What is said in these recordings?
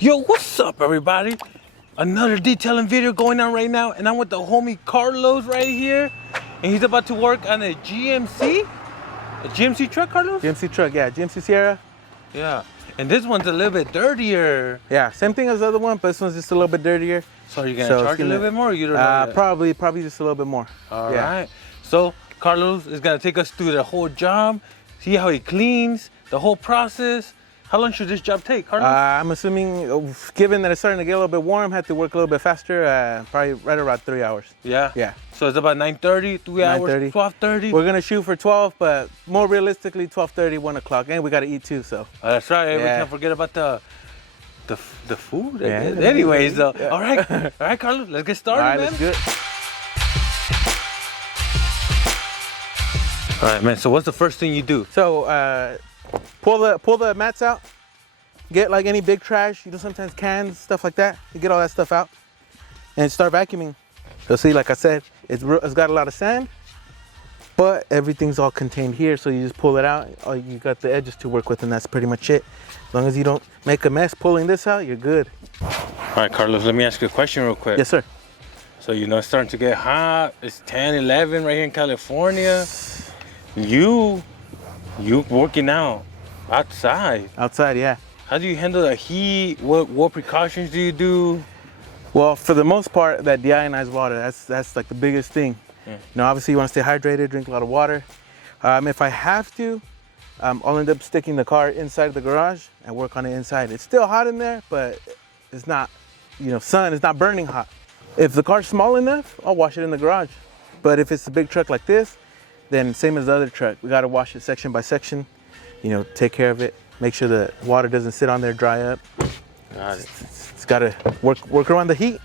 Yo, what's up, everybody? Another detailing video going on right now, and I'm with the homie Carlos right here, and he's about to work on a GMC truck, Carlos? GMC truck, yeah, GMC Sierra. Yeah, and this one's a little bit dirtier. Yeah, same thing as the other one, but this one's just a little bit dirtier. So you're gonna charge a little bit more, or you don't know yet? Probably just a little bit more. All right. So Carlos is gonna take us through the whole job, see how he cleans, the whole process. How long should this job take, Carlos? I'm assuming, given that it's starting to get a little bit warm, have to work a little bit faster, probably right around 3 hours. Yeah? Yeah. So it's about 9:30, 3 hours, 12:30? We're gonna shoot for 12, but more realistically, 12:30, 1 o'clock. And we gotta eat too, so. Oh, that's right, we can't forget about the food. Yeah. Anyways, though. Yeah. All right, Carlos, let's get started, man. Let's do it. All right, man, so what's the first thing you do? So, pull the mats out. Get like any big trash, sometimes cans, stuff like that. You get all that stuff out and start vacuuming. You'll see, like I said, it's got a lot of sand, but everything's all contained here. So you just pull it out. All you got the edges to work with, and that's pretty much it. As long as you don't make a mess pulling this out, you're good. All right, Carlos, let me ask you a question real quick. Yes, sir. So, it's starting to get hot. It's 10, 11 right here in California. You working out outside. Outside, yeah. How do you handle the heat? What precautions do you do? Well, for the most part, that deionized water, that's like the biggest thing. Obviously you want to stay hydrated, drink a lot of water. If I have to, I'll end up sticking the car inside the garage and work on it inside. It's still hot in there, but it's not, sun, it's not burning hot. If the car's small enough, I'll wash it in the garage. But if it's a big truck like this, then same as the other truck, we got to wash it section by section, take care of it. Make sure the water doesn't sit on there, dry up. Got it. It's got to work around the heat.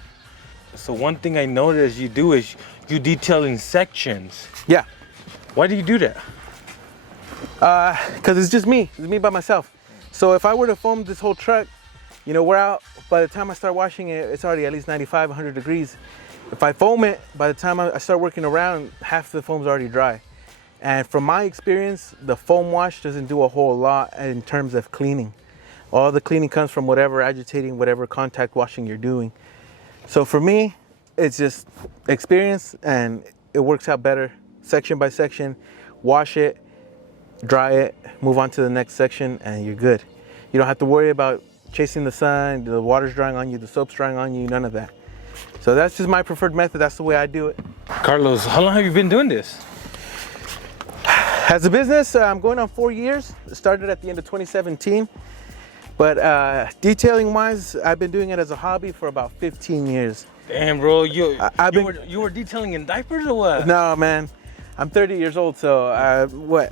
So one thing I noticed you do is you detail in sections. Yeah. Why do you do that? Because it's just me. It's me by myself. So if I were to foam this whole truck, we're out. By the time I start washing it, it's already at least 95, 100 degrees. If I foam it, by the time I start working around, half the foam's already dry. And from my experience, the foam wash doesn't do a whole lot in terms of cleaning. All the cleaning comes from whatever agitating, whatever contact washing you're doing. So for me, it's just experience, and it works out better section by section. Wash it, dry it, move on to the next section, and you're good. You don't have to worry about chasing the sun, the water's drying on you, the soap's drying on you, none of that. So that's just my preferred method. That's the way I do it. Carlos, how long have you been doing this? As a business, I'm going on 4 years. It started at the end of 2017. But detailing wise, I've been doing it as a hobby for about 15 years. Damn, bro, you were detailing in diapers or what? No, man. I'm 30 years old, so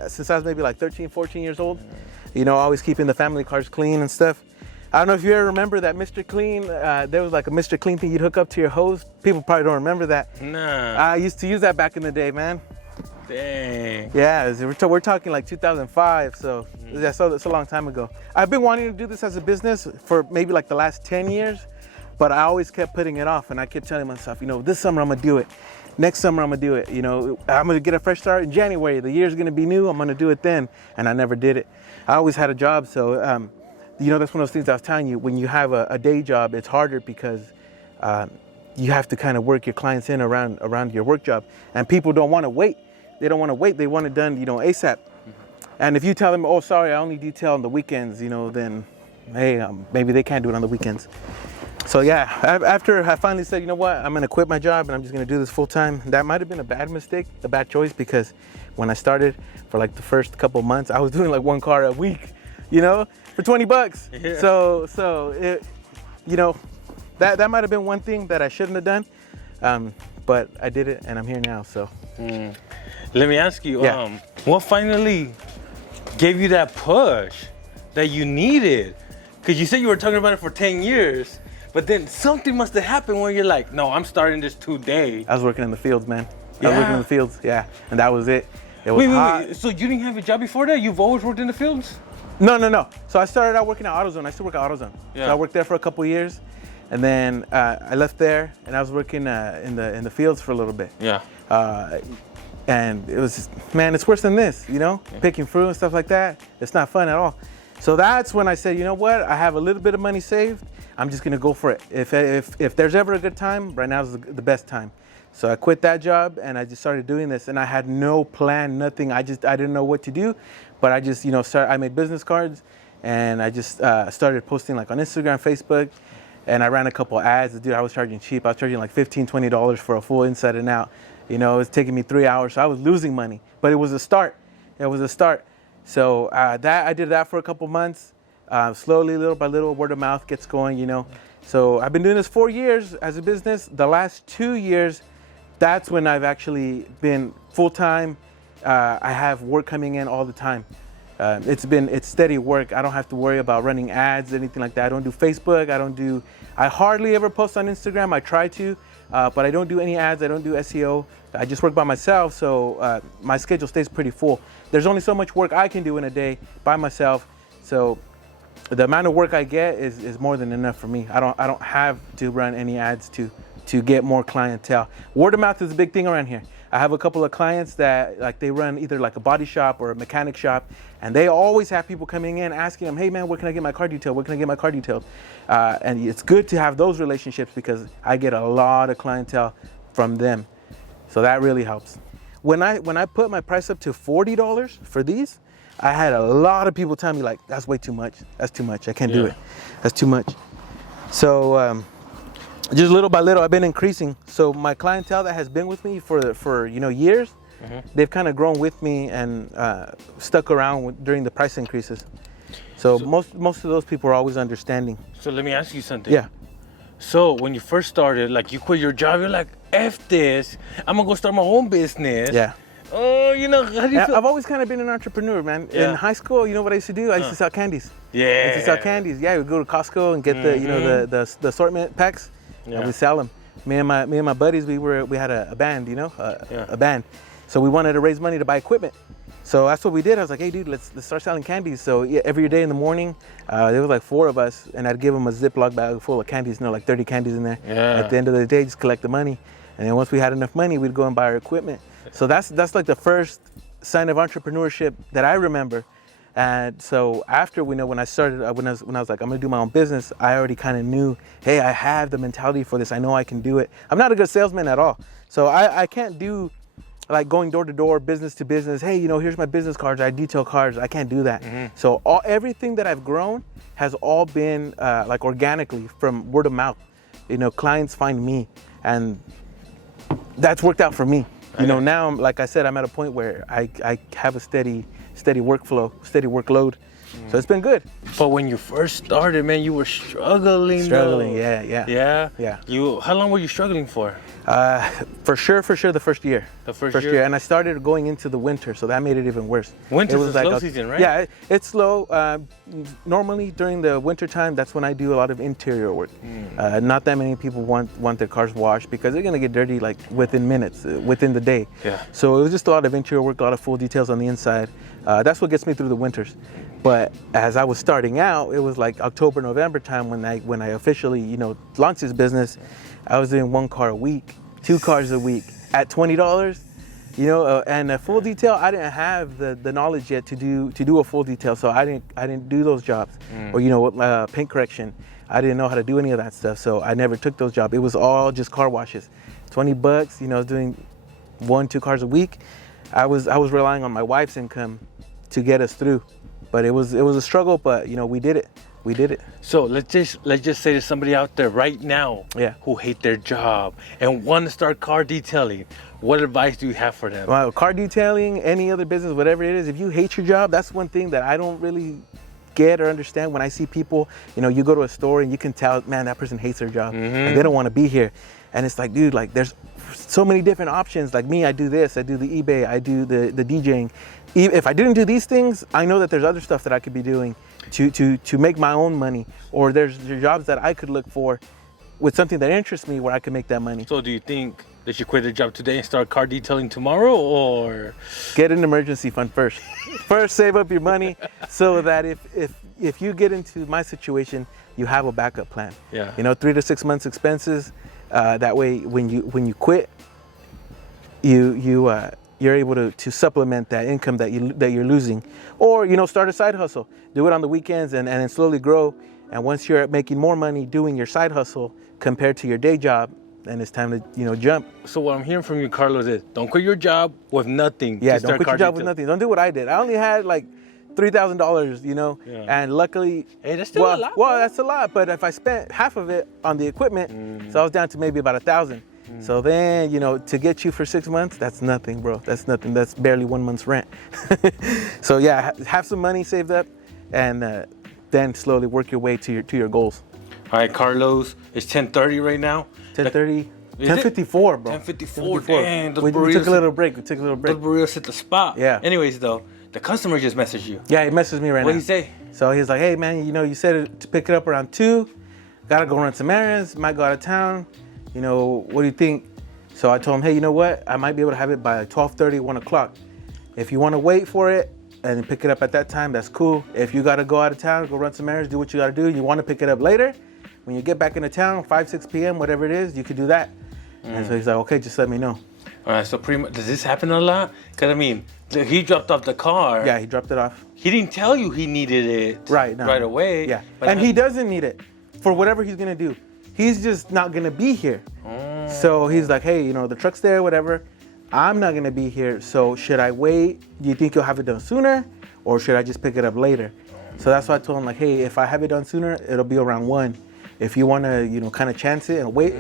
since I was maybe like 13, 14 years old, always keeping the family cars clean and stuff. I don't know if you ever remember that Mr. Clean, there was like a Mr. Clean thing you'd hook up to your hose. People probably don't remember that. Nah. I used to use that back in the day, man. Dang. Yeah, we're talking like 2005, so that's a long time ago. I've been wanting to do this as a business for maybe like the last 10 years, but I always kept putting it off, and I kept telling myself, this summer I'm gonna do it. Next summer I'm gonna do it. I'm gonna get a fresh start in January. The year's gonna be new. I'm gonna do it then, and I never did it. I always had a job, so that's one of those things I was telling you. When you have a day job, it's harder because you have to kind of work your clients in around your work job, and people don't want to wait. They don't want to wait. They want it done, ASAP. And if you tell them, oh, sorry, I only detail on the weekends, then, hey, maybe they can't do it on the weekends. So yeah, after I finally said, you know what, I'm going to quit my job and I'm just going to do this full time. That might have been a bad mistake, a bad choice, because when I started for like the first couple of months, I was doing like one car a week, for 20 bucks. Yeah. So it, that might have been one thing that I shouldn't have done. But I did it and I'm here now, so. Let me ask you, what finally gave you that push that you needed? Because you said you were talking about it for 10 years, but then something must have happened where you're like, no, I'm starting this today. I was working in the fields, man. I was working in the fields, yeah. And that was it. It was hot. Wait. So you didn't have a job before that? You've always worked in the fields? No. So I started out working at AutoZone. I still work at AutoZone. Yeah. So I worked there for a couple of years. And then I left there and I was working in the fields for a little bit. Yeah. And it was, man, it's worse than this, picking fruit and stuff like that. It's not fun at all. So that's when I said, you know what? I have a little bit of money saved. I'm just gonna go for it. If there's ever a good time, right now is the best time. So I quit that job and I just started doing this, and I had no plan, nothing. I didn't know what to do, but I just, you know, I made business cards, and I just started posting like on Instagram, Facebook, and I ran a couple ads. Dude, I was charging cheap. I was charging like $15, $20 for a full inside and out. You know, it was taking me 3 hours, so I was losing money, but it was a start. It was a start. So I did that for a couple months. Slowly, little by little, word of mouth gets going, you know. So I've been doing this 4 years as a business. The last 2 years, that's when I've actually been full-time. I have work coming in all the time. It's steady work. I don't have to worry about running ads, anything like that. I don't do Facebook. I hardly ever post on Instagram. I try to, but I don't do any ads. I don't do SEO. I just work by myself, so my schedule stays pretty full. There's only so much work I can do in a day by myself. So the amount of work I get is more than enough for me. I don't have to run any ads to get more clientele. Word of mouth is a big thing around here. I have a couple of clients that like they run either like a body shop or a mechanic shop, and they always have people coming in asking them, hey man, where can I get my car detailed? Where can I get my car detailed? And it's good to have those relationships because I get a lot of clientele from them. So that really helps. When I put my price up to $40 for these, I had a lot of people tell me like, that's way too much. That's too much. I can't do it. That's too much. So just little by little, I've been increasing. So my clientele that has been with me for you know years, they've kind of grown with me and stuck around during the price increases. So most of those people are always understanding. So let me ask you something. Yeah. So when you first started, like you quit your job, you're like, F this, I'm gonna go start my own business. Yeah. Oh, you know, how do you feel? I've always kind of been an entrepreneur, man. Yeah. In high school, you know what I used to do? I used to sell candies. Yeah. I used to sell candies. Yeah, we'd go to Costco and get the, you know, the assortment packs, and we sell them. Me and my buddies, we had a band, you know, a band. So we wanted to raise money to buy equipment. So that's what we did. I was like, hey dude, let's start selling candies. So every day in the morning, there was like 4 of us, and I'd give them a Ziploc bag full of candies, you know, like 30 candies in there. Yeah. At the end of the day, just collect the money. And then once we had enough money, we'd go and buy our equipment. So that's like the first sign of entrepreneurship that I remember. And so after, when I started, when I was like, I'm gonna do my own business, I already kind of knew, hey, I have the mentality for this. I know I can do it. I'm not a good salesman at all. So I can't do like going door to door, business to business. Hey, you know, here's my business cards. I detail cars. I can't do that. So everything that I've grown has all been like organically from word of mouth. You know, clients find me, and that's worked out for me. You know, now, like I said, I'm at a point where I have a steady workflow, steady workload. So it's been good. But when you first started, man, you were struggling. Struggling, though. Yeah. How long were you struggling for? For sure, the first year. The first year? And I started going into the winter, so that made it even worse. Winter's the slow season, right? Yeah, it's slow. Normally during the winter time, that's when I do a lot of interior work. Not that many people want their cars washed because they're gonna get dirty like within minutes, within the day. Yeah. So it was just a lot of interior work, a lot of full details on the inside. That's what gets me through the winters. But as I was starting out, it was like October, November time when I officially, you know, launched this business. I was doing 1 car a week, 2 cars a week at $20, you know, and a full detail. I didn't have the knowledge yet to do a full detail, so I didn't do those jobs. Or, you know, paint correction. I didn't know how to do any of that stuff, so I never took those jobs. It was all just car washes. $20, you know, I was doing 1, 2 cars a week. I was relying on my wife's income to get us through. But it was a struggle, but you know, we did it. So let's just say to somebody out there right now who hate their job and want to start car detailing, what advice do you have for them? Well, car detailing, any other business, whatever it is, if you hate your job, that's one thing that I don't really get or understand when I see people, you know, you go to a store and you can tell, man, that person hates their job and they don't want to be here. And it's like, dude, like there's so many different options. Like me, I do this, I do the eBay, I do the DJing. If I didn't do these things, I know that there's other stuff that I could be doing to make my own money, or there's jobs that I could look for with something that interests me where I can make that money. So do you think they should quit their job today and start car detailing tomorrow, or get an emergency fund first? First, save up your money so that if you get into my situation, you have a backup plan. Yeah. You know, 3 to 6 months expenses. That way, when you quit, you're able to supplement that income that you're losing, or you know, start a side hustle, do it on the weekends, and then slowly grow And once you're making more money doing your side hustle compared to your day job, then it's time to, you know, jump. So what I'm hearing from you, Carlos, is don't quit your job with nothing. Yeah, don't quit your job with nothing. Don't do what I did. I only had like $3,000, you know, and luckily, hey, that's still a lot. Well, that's a lot. But if I spent half of it on the equipment, so I was down to maybe about 1,000. So then, you know, to get you for 6 months, that's nothing, bro. That's nothing. That's barely 1 month's rent. So yeah, have some money saved up, and then slowly work your way to your goals. All right, Carlos, it's 10:30 right now. 10:30. 10:54, bro. 10:54. Dang, we took a little break. The burritos hit the spot. Yeah. Anyways, though, the customer just messaged you. Yeah, he messaged me right now. What'd he say? So he's like, hey, man, you know, you said to pick it up around 2. Gotta go run some errands. Might go out of town. You know, what do you think? So I told him, hey, you know what? I might be able to have it by 12:30, 1 o'clock. If you want to wait for it and pick it up at that time, that's cool. If you got to go out of town, go run some errands, do what you got to do, you want to pick it up later, when you get back into town, 5, 6 p.m., whatever it is, you could do that. And so he's like, okay, just let me know. All right, so pretty much, does this happen a lot? Because, I mean, he dropped off the car. Yeah, he dropped it off. He didn't tell you he needed it right away. Yeah, and he doesn't need it for whatever he's going to do. He's just not going to be here. So he's like, hey, you know, the truck's there, whatever. I'm not going to be here. So should I wait? Do you think you'll have it done sooner? Or should I just pick it up later? So that's why I told him, like, hey, if I have it done sooner, it'll be around 1. If you want to, you know, kind of chance it and wait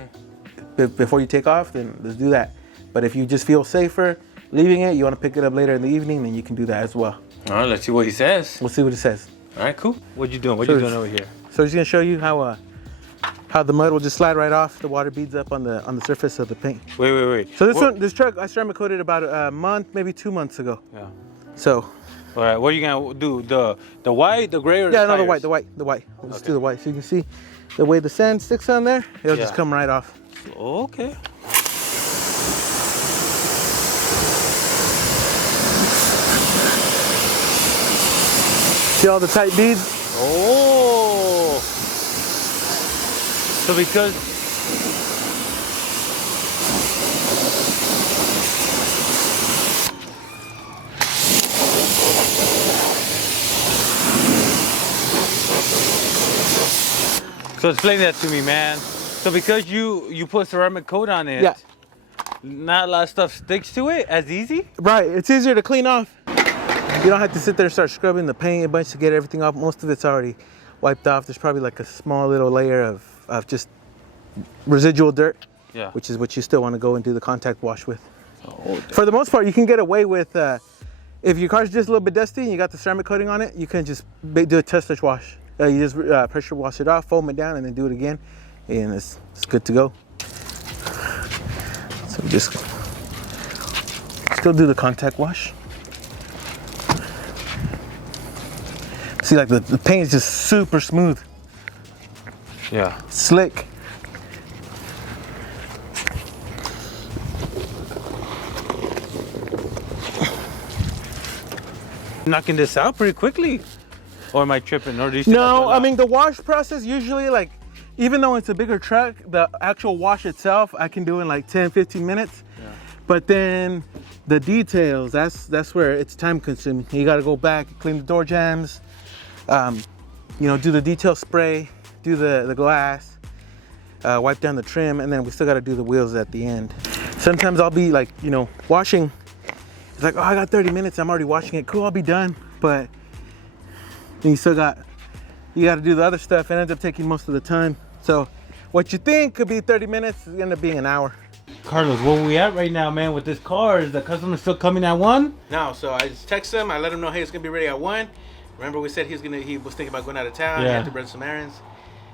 before you take off, then let's do that. But if you just feel safer leaving it, you want to pick it up later in the evening, then you can do that as well. All right, let's see what he says. We'll see what he says. All right, cool. What you doing? What you doing over here? So he's going to show you how the mud will just slide right off. The water beads up on the surface of the paint. Wait. So this truck, I ceramic coated about a month, maybe 2 months ago. Yeah. So. All right, what are you gonna do? The white, the gray, or the tires? no, the white. We'll just do the white. So you can see the way the sand sticks on there, it'll just come right off. Okay. See all the tight beads? Oh. So because So explain that to me, man. So because you put ceramic coat on it, not a lot of stuff sticks to it as easy? Right, it's easier to clean off. You don't have to sit there and start scrubbing the paint a bunch to get everything off. Most of it's already wiped off. There's probably like a small little layer of just residual dirt, which is what you still want to go and do the contact wash with. For the most part, you can get away with, if your car's just a little bit dusty and you got the ceramic coating on it, you can just do a test touch wash. You just pressure wash it off, foam it down, and then do it again, and it's good to go. So just still do the contact wash. See, like the paint is just super smooth. Yeah. Slick. Knocking this out pretty quickly. Or am I tripping? Or do you No, I mean the wash process usually, like, even though it's a bigger truck, the actual wash itself I can do in like 10-15 minutes. Yeah. But then the details, that's where it's time consuming. You got to go back, clean the door jambs, you know, do the detail spray, do the glass, wipe down the trim, and then we still got to do the wheels at the end. Sometimes I'll be like, you know, washing. It's like, oh, I got 30 minutes. I'm already washing it. Cool, I'll be done. But you still got to do the other stuff. It ends up taking most of the time. So what you think could be 30 minutes is end up being an hour. Carlos, where we at right now, man, with this car? Is the customer still coming at 1? No, so I just text him. I let him know, hey, it's gonna be ready at 1. Remember we said he was thinking about going out of town. He had to run some errands.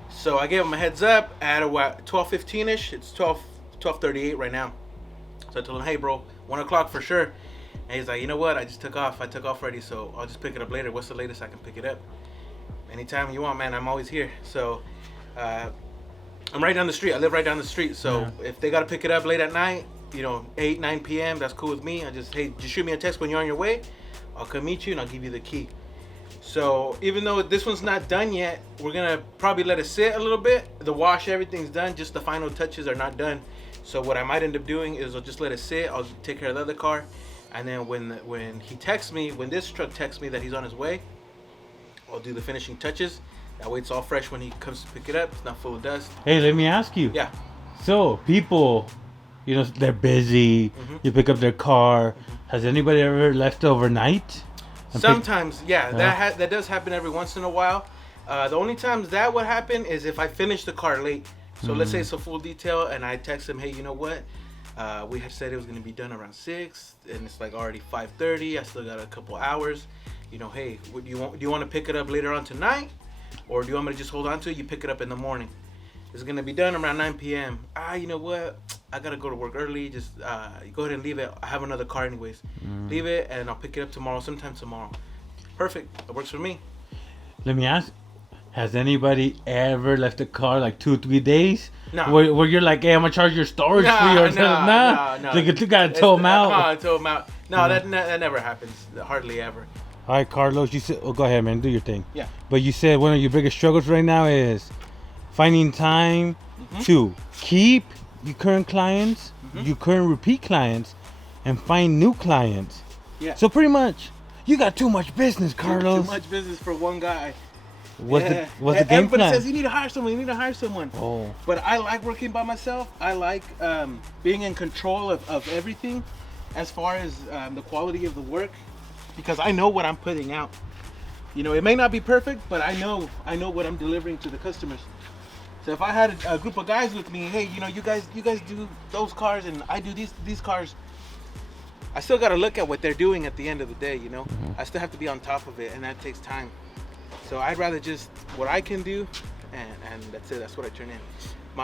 So I gave him a heads up at 12:15ish. It's 12:38 right now. So I told him, hey, bro, 1 o'clock for sure. And he's like, you know what? I took off already, so I'll just pick it up later. What's the latest I can pick it up? Anytime you want, man. I'm always here. So I'm right down the street. I live right down the street. So if they got to pick it up late at night, you know, 8, 9 p.m., that's cool with me. Just shoot me a text when you're on your way. I'll come meet you and I'll give you the key. So even though this one's not done yet, we're going to probably let it sit a little bit. The wash, everything's done. Just the final touches are not done. So what I might end up doing is I'll just let it sit. I'll take care of the other car. And then when he texts me, when this truck texts me that he's on his way, I'll do the finishing touches. That way it's all fresh when he comes to pick it up. It's not full of dust. Hey, let me ask you. Yeah. So people, they're busy. You pick up their car. Has anybody ever left overnight? Sometimes, yeah. That does happen every once in a while. The only times that would happen is if I finish the car late. So let's say it's a full detail, and I text them, hey, you know what? We had said it was going to be done around 6, and it's like already 5:30. I still got a couple hours. Hey, do you want to pick it up later on tonight, or do you want me to just hold on to it? You pick it up in the morning. It's going to be done around 9 p.m. You know what? I got to go to work early. Just go ahead and leave it. I have another car anyways. Leave it, and I'll pick it up sometime tomorrow. Perfect. That works for me. Let me ask. Has anybody ever left a car like 2 or 3 days? No. Where you're like, hey, I'm gonna charge your storage fee or something? No. Like you gotta tow them out. Tow them out. No, that never happens. Hardly ever. All right, Carlos, you said, go ahead, man, do your thing. Yeah. But you said one of your biggest struggles right now is finding time to keep your current clients, your current repeat clients, and find new clients. Yeah. So pretty much, you got too much business, Carlos. Too much business for one guy. What's the game plan? Everybody says you need to hire someone. Oh. But I like working by myself. I like being in control of everything as far as the quality of the work, because I know what I'm putting out. It may not be perfect, but I know what I'm delivering to the customers. So if I had a group of guys with me, hey, you guys do those cars and I do these cars, I still got to look at what they're doing at the end of the day. I still have to be on top of it, and that takes time. So I'd rather just what I can do, and that's it. That's what I turn in.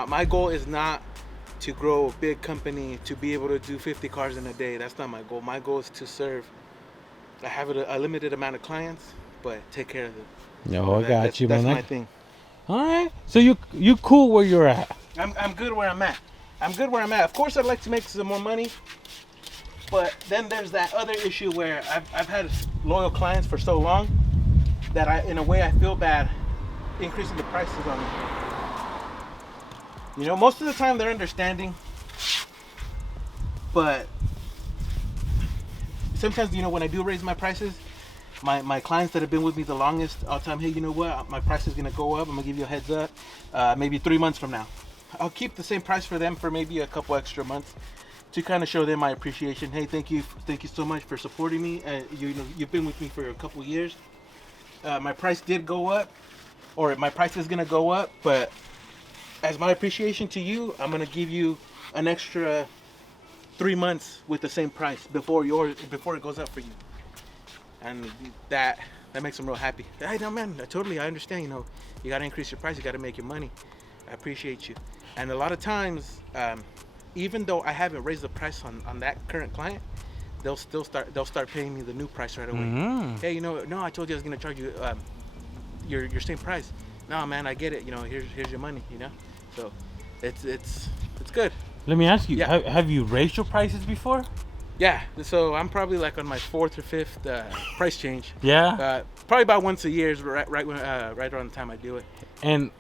My goal is not to grow a big company to be able to do 50 cars in a day. That's not my goal. My goal is to serve. I have a limited amount of clients, but take care of them. No, I got you, man. That's my thing. All right. So you cool where you're at? I'm good where I'm at. Of course, I'd like to make some more money, but then there's that other issue where I've had loyal clients for so long that in a way I feel bad increasing the prices on them. Most of the time they're understanding, but sometimes, when I do raise my prices, my clients that have been with me the longest, I'll tell them, hey, you know what, my price is gonna go up. I'm gonna give you a heads up, maybe 3 months from now. I'll keep the same price for them for maybe a couple extra months to kind of show them my appreciation. Hey, thank you so much for supporting me. You've been with me for a couple years. My price did go up, or my price is gonna go up, but as my appreciation to you, I'm gonna give you an extra 3 months with the same price before it goes up for you, and that makes them real happy. Hey, no, man, I understand. You gotta increase your price, you gotta make your money. I appreciate you. And a lot of times, even though I haven't raised the price on that current client, they'll start paying me the new price right away. Hey, no, I told you I was gonna charge you your same price. No, man, I get it. Here's your money. So it's good. Let me ask you. Yeah. Have you raised your prices before? Yeah. So I'm probably like on my 4th or 5th price change. Yeah. Probably about once a year is right around the time I do it. And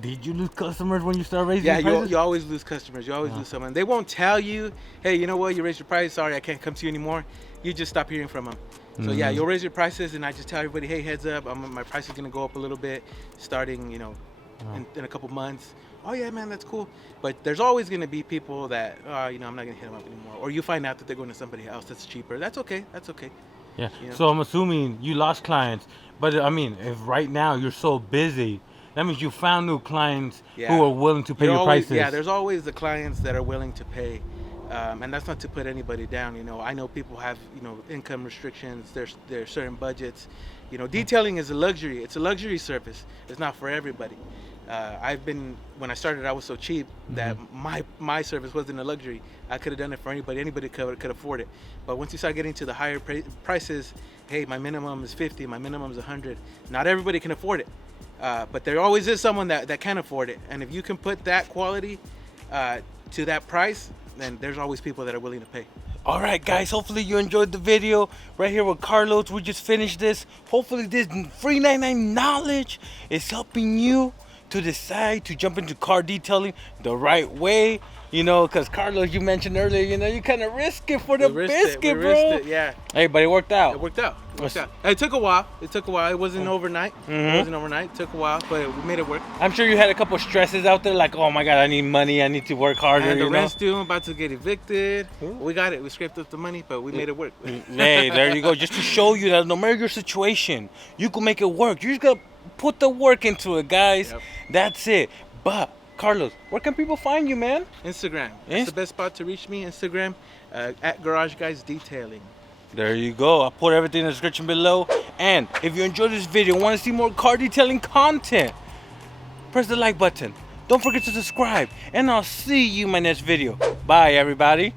did you lose customers when you start raising prices? Yeah, you always lose customers. You always lose someone. They won't tell you, hey, you know what, you raised your price. Sorry, I can't come to you anymore. You just stop hearing from them. So yeah, you'll raise your prices, and I just tell everybody, hey, heads up, my price is gonna go up a little bit, starting, in a couple months. Oh yeah, man, that's cool. But there's always gonna be people that, I'm not gonna hit them up anymore. Or you find out that they're going to somebody else that's cheaper. That's okay. Yeah. So I'm assuming you lost clients, but I mean, if right now you're so busy, that means you found new clients who are willing to pay your prices. Yeah, there's always the clients that are willing to pay. And that's not to put anybody down. I know people have, income restrictions. There's certain budgets. Detailing is a luxury. It's a luxury service. It's not for everybody. When I started, I was so cheap that my service wasn't a luxury. I could have done it for anybody. Anybody could afford it. But once you start getting to the higher prices, hey, my minimum is 50. My minimum is 100. Not everybody can afford it. But there always is someone that can afford it. And if you can put that quality to that price, then there's always people that are willing to pay. All right, guys, hopefully you enjoyed the video right here with Carlos. We just finished this. Hopefully this free 99 knowledge is helping you to decide to jump into car detailing the right way. You know, because Carlos, you mentioned earlier, you know, you kind of risk it for the biscuit, bro. Risked it, yeah. Hey, but it worked out. It worked out. It took a while. It wasn't overnight. It wasn't overnight. It took a while, but we made it work. I'm sure you had a couple stresses out there, like, oh my God, I need money. I need to work harder. And the rent's due. I'm about to get evicted. We got it. We scraped up the money, but we made it work. Hey, there you go. Just to show you that no matter your situation, you can make it work. You just got to put the work into it, guys. Yep. That's it. But Carlos, where can people find you, man? Instagram. It's the best spot to reach me. Instagram at Garage Guys Detailing. There you go. I'll put everything in the description below. And if you enjoyed this video and want to see more car detailing content, press the like button. Don't forget to subscribe. And I'll see you in my next video. Bye, everybody.